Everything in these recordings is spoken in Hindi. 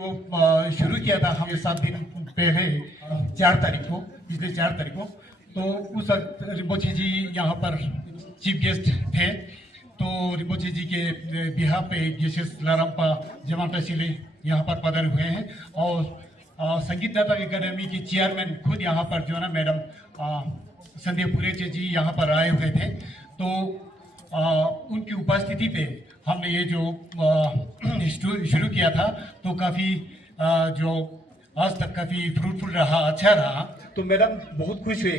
शुरू किया था हमें 7 दिन पहले 4 तारीख को, पिछले 4 तारीख को। तो उस वक्त रिम्पोछे जी यहाँ पर चीफ गेस्ट थे। तो रिम्पोछे जी के बिहार पे जेसेस लाराम्पा जमाता सिले यहाँ पर पधारे हुए हैं और संगीत नाटक अकादमी की चेयरमैन खुद यहाँ पर जो है ना मैडम संध्या पुरेचे जी यहाँ पर आए हुए थे। तो उनकी उपस्थिति पे हमने ये जो शुरू किया था तो काफ़ी जो आज तक काफ़ी फ्रूटफुल रहा, अच्छा रहा। तो मैडम बहुत खुश हुए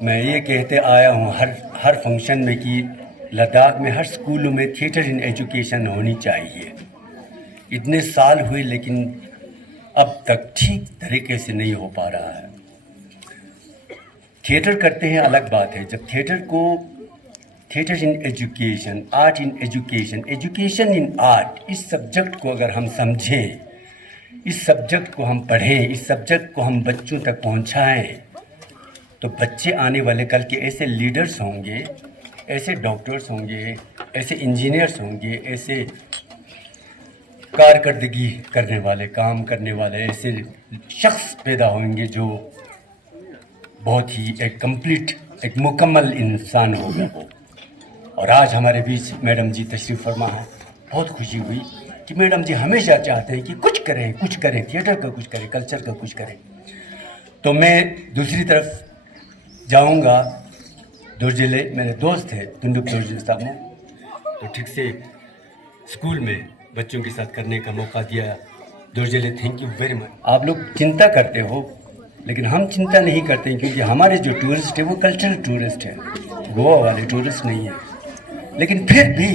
मैं ये कहते आया हूँ हर फंक्शन में कि लद्दाख में हर स्कूलों में थिएटर इन एजुकेशन होनी चाहिए। इतने साल हुए लेकिन अब तक ठीक तरीके से नहीं हो पा रहा है। थिएटर करते हैं अलग बात है, जब थिएटर को theatre in education, art in education, education in art, इस सब्जेक्ट को अगर हम समझें, इस सब्जेक्ट को हम पढ़ें, इस सब्जेक्ट को हम बच्चों तक पहुंचाएं, तो बच्चे आने वाले कल के ऐसे लीडर्स होंगे, ऐसे डॉक्टर्स होंगे, ऐसे इंजीनियर्स होंगे, ऐसे कारकर्दगी करने वाले, काम करने वाले ऐसे शख्स पैदा होंगे जो बहुत ही एक कंप्लीट, एक मुकम्मल इंसान होगा वो। और आज हमारे बीच मैडम जी तशरीफ़ फरमा है। बहुत खुशी हुई कि मैडम जी हमेशा चाहते हैं कि कुछ करें, थिएटर का कुछ करें, कल्चर का कुछ करें। तो मैं दूसरी तरफ जाऊंगा, दुर्जिले मेरे दोस्त थे तुंडुप दुर्जिले साहब ने, तो ठीक से स्कूल में बच्चों के साथ करने का मौका दिया। दुर्जिले, थैंक यू वेरी मच। आप लोग चिंता करते हो, लेकिन हम चिंता नहीं करते, क्योंकि हमारे जो टूरिस्ट है वो कल्चरल टूरिस्ट है, गोवा वाले टूरिस्ट नहीं है। लेकिन फिर भी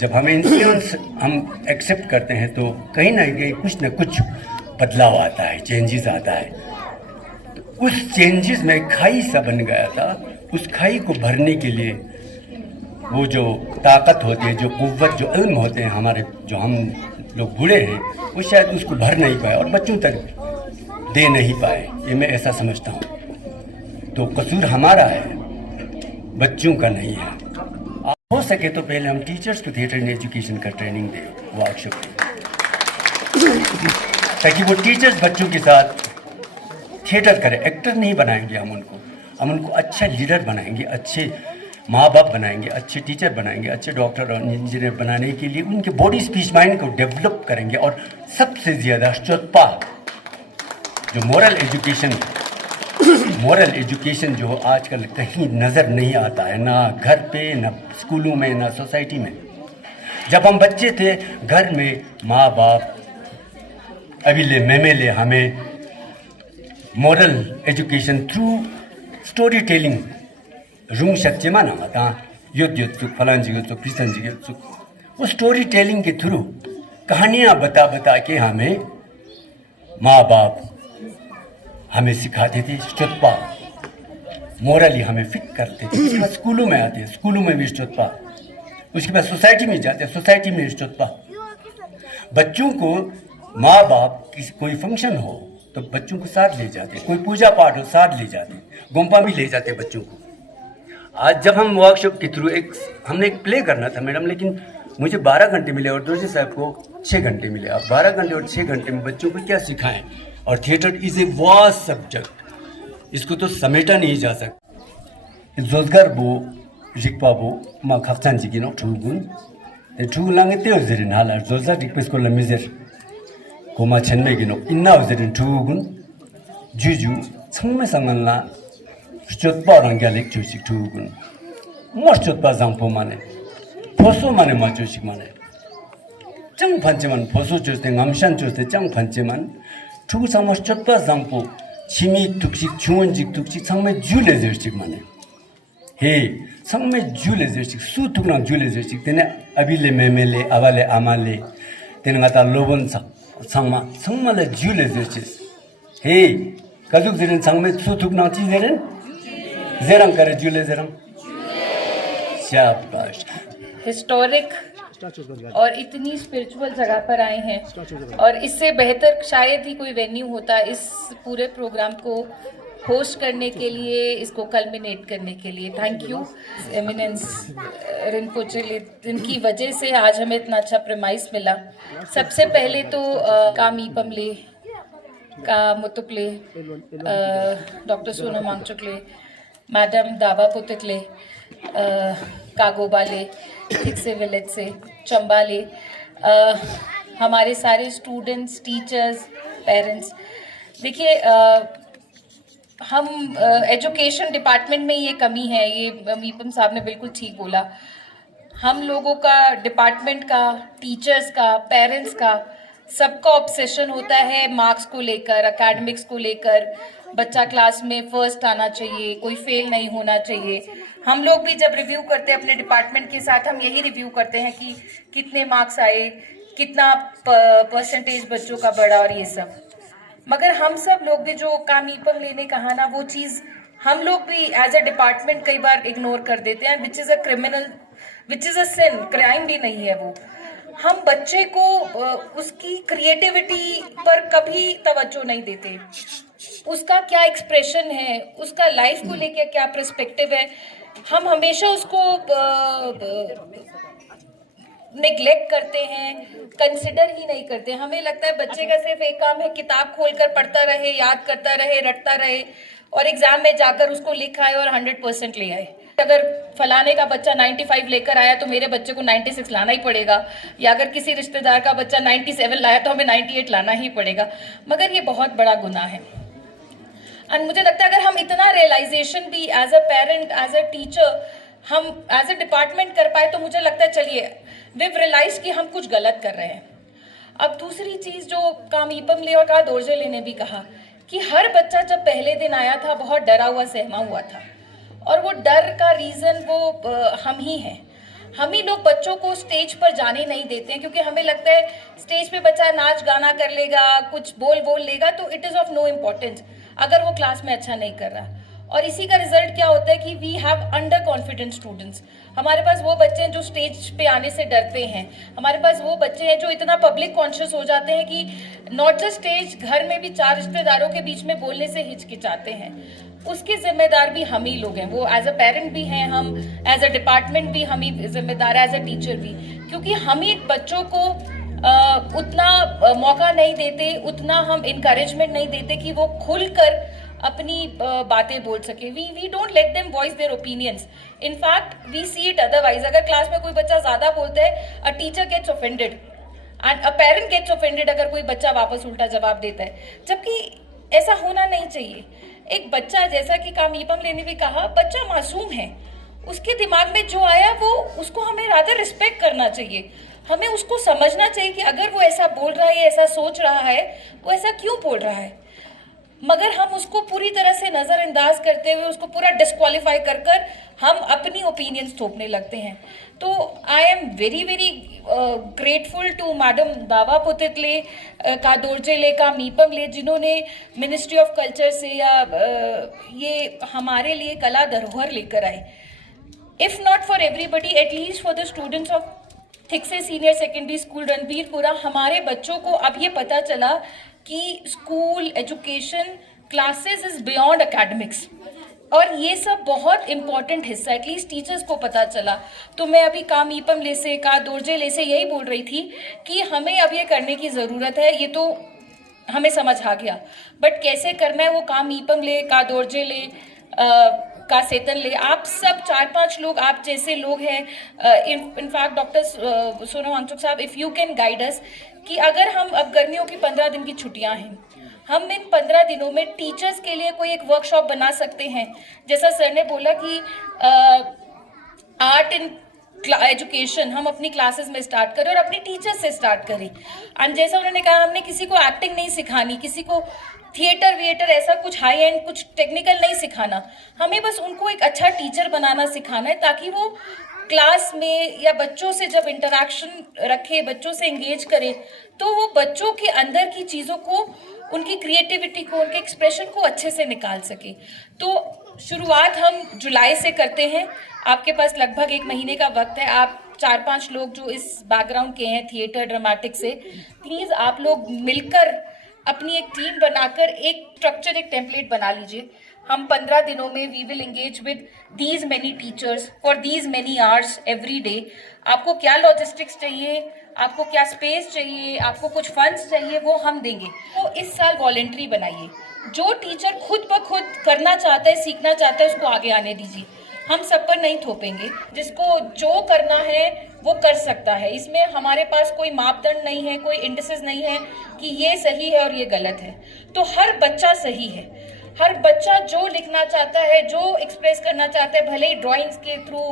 जब हमें इन्फ्लुएंस हम एक्सेप्ट करते हैं तो कहीं ना कहीं कुछ ना कुछ बदलाव आता है, चेंजेस आता है। उस चेंजेस में खाई सा बन गया था। उस खाई को भरने के लिए वो जो ताकत होती है, जो कुव्वत, जो इल्म होते हैं हमारे, जो हम लोग बूढ़े हैं, वो शायद उसको भर नहीं पाए और बच्चों तक दे नहीं पाए। ये मैं ऐसा समझता हूँ। तो कसूर हमारा है, बच्चों का नहीं है। हो सके तो पहले हम टीचर्स को थिएटर इन एजुकेशन का ट्रेनिंग दें, वर्कशॉप दें, ताकि वो टीचर्स बच्चों के साथ थिएटर करें। एक्टर नहीं बनाएंगे हम उनको अच्छा लीडर बनाएंगे, अच्छे माँ बाप बनाएंगे, अच्छे टीचर बनाएंगे, अच्छे डॉक्टर और इंजीनियर बनाने के लिए उनके बॉडी स्पीच माइंड को डेवलप करेंगे। और सबसे ज़्यादा चौथा जो मॉरल एजुकेशन जो आजकल कहीं नज़र नहीं आता है, ना घर पे, ना स्कूलों में, ना सोसाइटी में। जब हम बच्चे थे घर में माँ बाप अभिले मेमेले हमें moral education through story telling रुंग सच्चे माना था, युद्ध सुख, फलान जी सुख, कृष्ण जी सुख, वो स्टोरी टेलिंग के थ्रू कहानियाँ बता के हमें माँ बाप हमें सिखाते थे। चुत्पा मोरली हमें फिट करते थे। उसके बाद स्कूलों में आते हैं, स्कूलों में भी चुत्पा, उसके बाद सोसाइटी में जाते हैं, सोसाइटी में चुत्पा। बच्चों को माँ बाप की कोई फंक्शन हो तो बच्चों को साथ ले जाते, कोई पूजा पाठ हो साथ ले जाते, गोम्पा भी ले जाते बच्चों को। आज जब हम वर्कशॉप के थ्रू हमने एक प्ले करना था मैडम, लेकिन मुझे 12 घंटे मिले और दोषी साहब को 6 घंटे मिले। अब 12 घंटे और 6 घंटे में बच्चों को क्या सिखाएं? और theatre is a vast subject, इसको तो समेटा नहीं जा सकता। रोजगार बो रिक्पा बो मा खफचान जी की नो ठुगुन ते ठुगुन लांगे ते ओजरिन हाला रोजगार रिक्वेस्ट को लमिजर कोमा छन्ने की नो इन्ना ओजरिन ठुगुन जुजु छंगमे संगनला चोत्पा रंग्यालेक चोसिक ठुगुन मोर चोत्पा जांपो माने फोसो माने मा चोसिक माने चंग फंचे मन फोसो चोस्ते ngам산 चोस्ते चंग फंचे मन ठुगु समस चोत्पा जांपो छिमी tuk식 중원직 tuk식 상매 줄레저식 माने हे 상매 줄레저식 수tuk랑 줄레저식 तेने अबिले मेमेले अबाले आमाले तेने गाता लोबन 상마 상마ले 줄레저식 हे 가족 들은 상매 수tuk랑 찌제는 제랑 करे 줄레저랑 शाबाश। हिस्टोरिक और इतनी स्पिरिचुअल जगह पर आए हैं, और इससे बेहतर शायद ही कोई वेन्यू होता इस पूरे प्रोग्राम को होस्ट करने के लिए, इसको कल्मिनेट करने के लिए। थैंक यू एमिनेंस रिनपोचे, जिनकी वजह से आज हमें इतना अच्छा प्रेमाइस मिला। सबसे पहले तो कामीपमले का मुतुकले, डॉक्टर सोनम वांगचुकले, मैडम दावा पुतकले, कागोबाले, ठीक से विलेज से चंबाले, हमारे सारे स्टूडेंट्स, टीचर्स, पेरेंट्स। देखिए हम एजुकेशन डिपार्टमेंट में ये कमी है, ये मीपम साहब ने बिल्कुल ठीक बोला। हम लोगों का, डिपार्टमेंट का, टीचर्स का, पेरेंट्स का, सबका ऑब्सेशन होता है मार्क्स को लेकर, एकेडमिक्स को लेकर। बच्चा क्लास में फर्स्ट आना चाहिए, कोई फेल नहीं होना चाहिए। हम लोग भी जब रिव्यू करते हैं अपने डिपार्टमेंट के साथ, हम यही रिव्यू करते हैं कि कितने मार्क्स आए, कितना परसेंटेज बच्चों का बढ़ा और ये सब। मगर हम सब लोग भी जो कामीपम लेने कहा ना, वो चीज़ हम लोग भी एज अ डिपार्टमेंट कई बार इग्नोर कर देते हैं, which is a criminal, which is a sin, crime भी नहीं है वो। हम बच्चे को उसकी क्रिएटिविटी पर कभी तवज्जो नहीं देते, उसका क्या एक्सप्रेशन है, उसका लाइफ को लेके क्या पर्सपेक्टिव है, हम हमेशा उसको नेग्लेक्ट करते हैं, कंसिडर ही नहीं करते। हमें लगता है बच्चे का सिर्फ एक काम है किताब खोलकर पढ़ता रहे, याद करता रहे, रटता रहे और एग्जाम में जाकर उसको लिख आए और 100% ले आए। अगर फलाने का बच्चा 95 लेकर आया तो मेरे बच्चे को 96 लाना ही पड़ेगा, या अगर किसी रिश्तेदार का बच्चा 97 लाया तो हमें 98 लाना ही पड़ेगा। मगर ये बहुत बड़ा गुनाह है। एंड मुझे लगता है अगर हम इतना रियलाइजेशन भी as a parent, as a teacher, हम एज अ डिपार्टमेंट कर पाए तो मुझे लगता है चलिए विव रियलाइज कि हम कुछ गलत कर रहे हैं। अब दूसरी चीज़ जो कामीपम ले और कहा दोरजे ने भी कहा कि हर बच्चा जब पहले दिन आया था बहुत डरा हुआ सहमा हुआ था, और वो डर का रीज़न वो हम ही हैं। हम ही लोग बच्चों को स्टेज पर जाने नहीं देते हैं, क्योंकि हमें लगता है स्टेज पे बच्चा नाच गाना कर लेगा, कुछ बोल लेगा तो it is of no importance अगर वो क्लास में अच्छा नहीं कर रहा। और इसी का रिजल्ट क्या होता है कि we have under confident students. हमारे पास वो बच्चे हैं जो स्टेज पे आने से डरते हैं, हमारे पास वो बच्चे हैं जो इतना पब्लिक कॉन्शियस हो जाते हैं कि नॉट जस्ट स्टेज, घर में भी 4 रिश्तेदारों के बीच में बोलने से हिचकिचाते हैं। उसके जिम्मेदार भी हम ही लोग हैं, वो एज अ पेरेंट भी हैं, हम एज अ डिपार्टमेंट भी हम ही जिम्मेदार है, एज अ टीचर भी, क्योंकि हम ही बच्चों को उतना मौका नहीं देते, उतना हम इनकरेजमेंट नहीं देते कि वो खुलकर अपनी बातें बोल सके। We don't let them voice their opinions. In fact we see it otherwise. अगर क्लास में कोई बच्चा ज्यादा बोलता है, a teacher gets offended and a parent gets offended अगर कोई बच्चा वापस उल्टा जवाब देता है, जबकि ऐसा होना नहीं चाहिए। एक बच्चा, जैसा कि कामीपम ने भी कहा, बच्चा मासूम है, उसके दिमाग में जो आया वो उसको हमें रादर रिस्पेक्ट करना चाहिए। हमें उसको समझना चाहिए कि अगर वो ऐसा बोल रहा है, ऐसा सोच रहा है, वो ऐसा क्यों बोल रहा है। मगर हम उसको पूरी तरह से नज़रअंदाज करते हुए उसको पूरा डिस्क्वालीफाई कर हम अपनी ओपिनियंस थोपने लगते हैं। तो I am very grateful to madam Dawa पुतितले, कादोरजे का मीपम ले, जिन्होंने मिनिस्ट्री ऑफ कल्चर से या ये हमारे लिए कला धरोहर लेकर आए। If not for everybody, at least for the students of Thiksey senior secondary school Ranbirpura, हमारे बच्चों को अब ये पता चला कि school education classes is beyond academics, और ये सब बहुत इंपॉर्टेंट हिस्सा एटलीस्ट टीचर्स को पता चला। तो मैं अभी कामीपम ले से, कादोरजे ले से यही बोल रही थी कि हमें अब ये करने की ज़रूरत है। ये तो हमें समझ आ गया, बट कैसे करना है वो कामीपम ले, कादोरजे ले, का सेतन ले, आप सब 4-5 लोग, आप जैसे लोग हैं, इनफैक्ट डॉक्टर सोनम वांगचुक साहब, if you can guide us कि अगर हम, अब गर्मियों की 15 दिन की छुट्टियां हैं, हम इन 15 दिनों में टीचर्स के लिए कोई एक वर्कशॉप बना सकते हैं। जैसा सर ने बोला कि आर्ट इन एजुकेशन हम अपनी क्लासेस में स्टार्ट करें और अपनी टीचर्स से स्टार्ट करें। एंड जैसा उन्होंने कहा, हमने किसी को एक्टिंग नहीं सिखानी, किसी को थिएटर विएटर ऐसा कुछ हाई एंड कुछ टेक्निकल नहीं सिखाना, हमें बस उनको एक अच्छा टीचर बनाना सिखाना है, ताकि वो क्लास में या बच्चों से जब इंटरेक्शन रखे, बच्चों से एंगेज करे, तो वो बच्चों के अंदर की चीज़ों को, उनकी क्रिएटिविटी को, उनके एक्सप्रेशन को अच्छे से निकाल सके। तो शुरुआत हम जुलाई से करते हैं, आपके पास लगभग 1 महीने का वक्त है। आप 4-5 लोग जो इस बैकग्राउंड के हैं, थिएटर ड्रामेटिक से, प्लीज़ आप लोग मिलकर अपनी एक टीम बनाकर एक स्ट्रक्चर, एक टेम्पलेट बना लीजिए। हम 15 दिनों में we will engage with these many teachers for these many hours every day. आपको क्या लॉजिस्टिक्स चाहिए, आपको क्या स्पेस चाहिए, आपको कुछ फंड्स चाहिए, वो हम देंगे। तो इस साल वॉलेंट्री बनाइए। जो टीचर खुद ब खुद करना चाहता है, सीखना चाहता है, उसको आगे आने दीजिए। हम सब पर नहीं थोपेंगे, जिसको जो करना है वो कर सकता है। इसमें हमारे पास कोई मापदंड नहीं है, कोई इंडिसेस नहीं है कि ये सही है और ये गलत है। तो हर बच्चा सही है, हर बच्चा जो लिखना चाहता है, जो एक्सप्रेस करना चाहता है, भले ही ड्राइंग्स के थ्रू,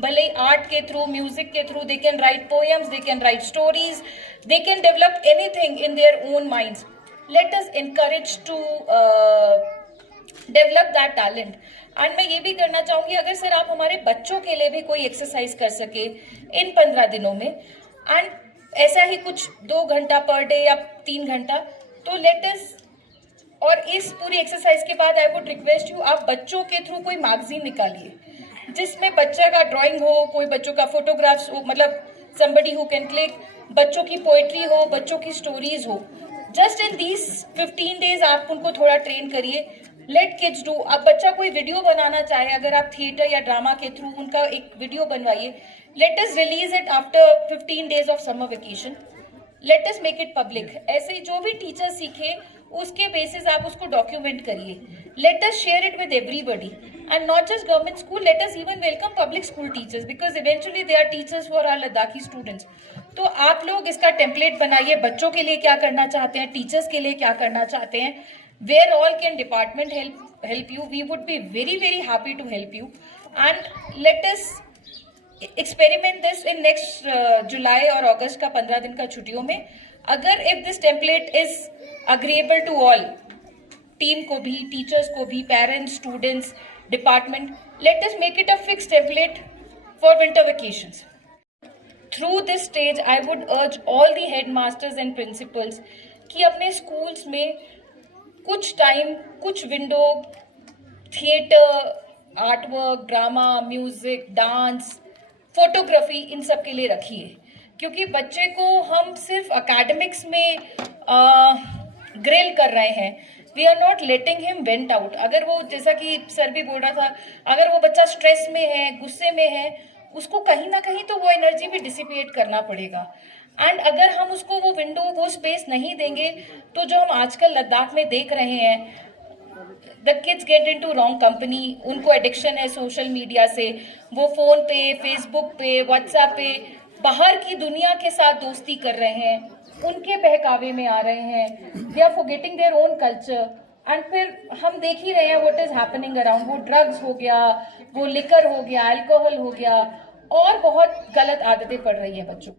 भले ही आर्ट के थ्रू, म्यूजिक के थ्रू, they can write poems, they can write stories, they can develop anything in their own minds. Let us encourage to develop that talent. And मैं ये भी करना चाहूँगी, अगर सर आप हमारे बच्चों के लिए भी कोई एक्सरसाइज कर सके इन 15 दिनों में, एंड ऐसा ही कुछ 2 घंटा पर डे या 3 घंटा, तो लेट अस और इस पूरी एक्सरसाइज के बाद आई वुड रिक्वेस्ट यू, आप बच्चों के थ्रू कोई मैगजीन निकालिए जिसमें बच्चे का ड्राइंग हो, कोई बच्चों का फोटोग्राफ्स हो, मतलब somebody who can click, बच्चों की पोएट्री हो, बच्चों की स्टोरीज हो. जस्ट इन दीज 15 डेज आप उनको थोड़ा ट्रेन करिए. Let kids do. अब बच्चा कोई वीडियो बनाना चाहे, अगर आप थिएटर या ड्रामा के थ्रू उनका एक वीडियो बनवाइए. Let us release it after 15 days of summer vacation. Late us make it public. ऐसे ही जो भी टीचर सीखे उसके बेसिस आप उसको डॉक्यूमेंट करिए. Let us share it with everybody and not just government school. Let us even welcome public school teachers because eventually they are teachers for our Ladakhi students. तो आप लोग इसका टेम्पलेट बनाइए, बच्चों के लिए क्या करना चाहते हैं, टीचर्स के लिए क्या करना चाहते हैं. Where all can department help you, we would be very very happy to help you. And let us experiment this in next July और अगस्त का 15 दिन का छुट्टियों में. अगर if this template is agreeable to all, team को भी, टीचर्स को भी, parents, students, department, let us make it a fix template for winter vacations. Through this stage I would urge all the head masters and principals कि अपने स्कूल्स में कुछ टाइम, कुछ window theatre, artwork, drama, music, dance, photography, इन सब के लिए रखिए. क्योंकि बच्चे को हम सिर्फ एकेडमिक्स में ग्रिल कर रहे हैं. We are not letting him vent out. अगर वो, जैसा कि सर भी बोल रहा था, अगर वो बच्चा स्ट्रेस में है, गुस्से में है, उसको कहीं ना कहीं तो वो एनर्जी भी डिसिपेट करना पड़ेगा. एंड अगर हम उसको वो विंडो, वो स्पेस नहीं देंगे तो जो हम आजकल लद्दाख में देख रहे हैं, the kids get into wrong company. उनको एडिक्शन है सोशल मीडिया से. वो फोन पे, फेसबुक पे, व्हाट्सएप पे बाहर की दुनिया के साथ दोस्ती कर रहे हैं, उनके बहकावे में आ रहे हैं. They are forgetting their own culture. And फिर हम देख ही रहे हैं व्हाट इज हैपनिंग अराउंड. वो ड्रग्स हो गया, वो लिकर हो गया, अल्कोहल हो गया, और बहुत गलत आदतें पड़ रही है बच्चों को.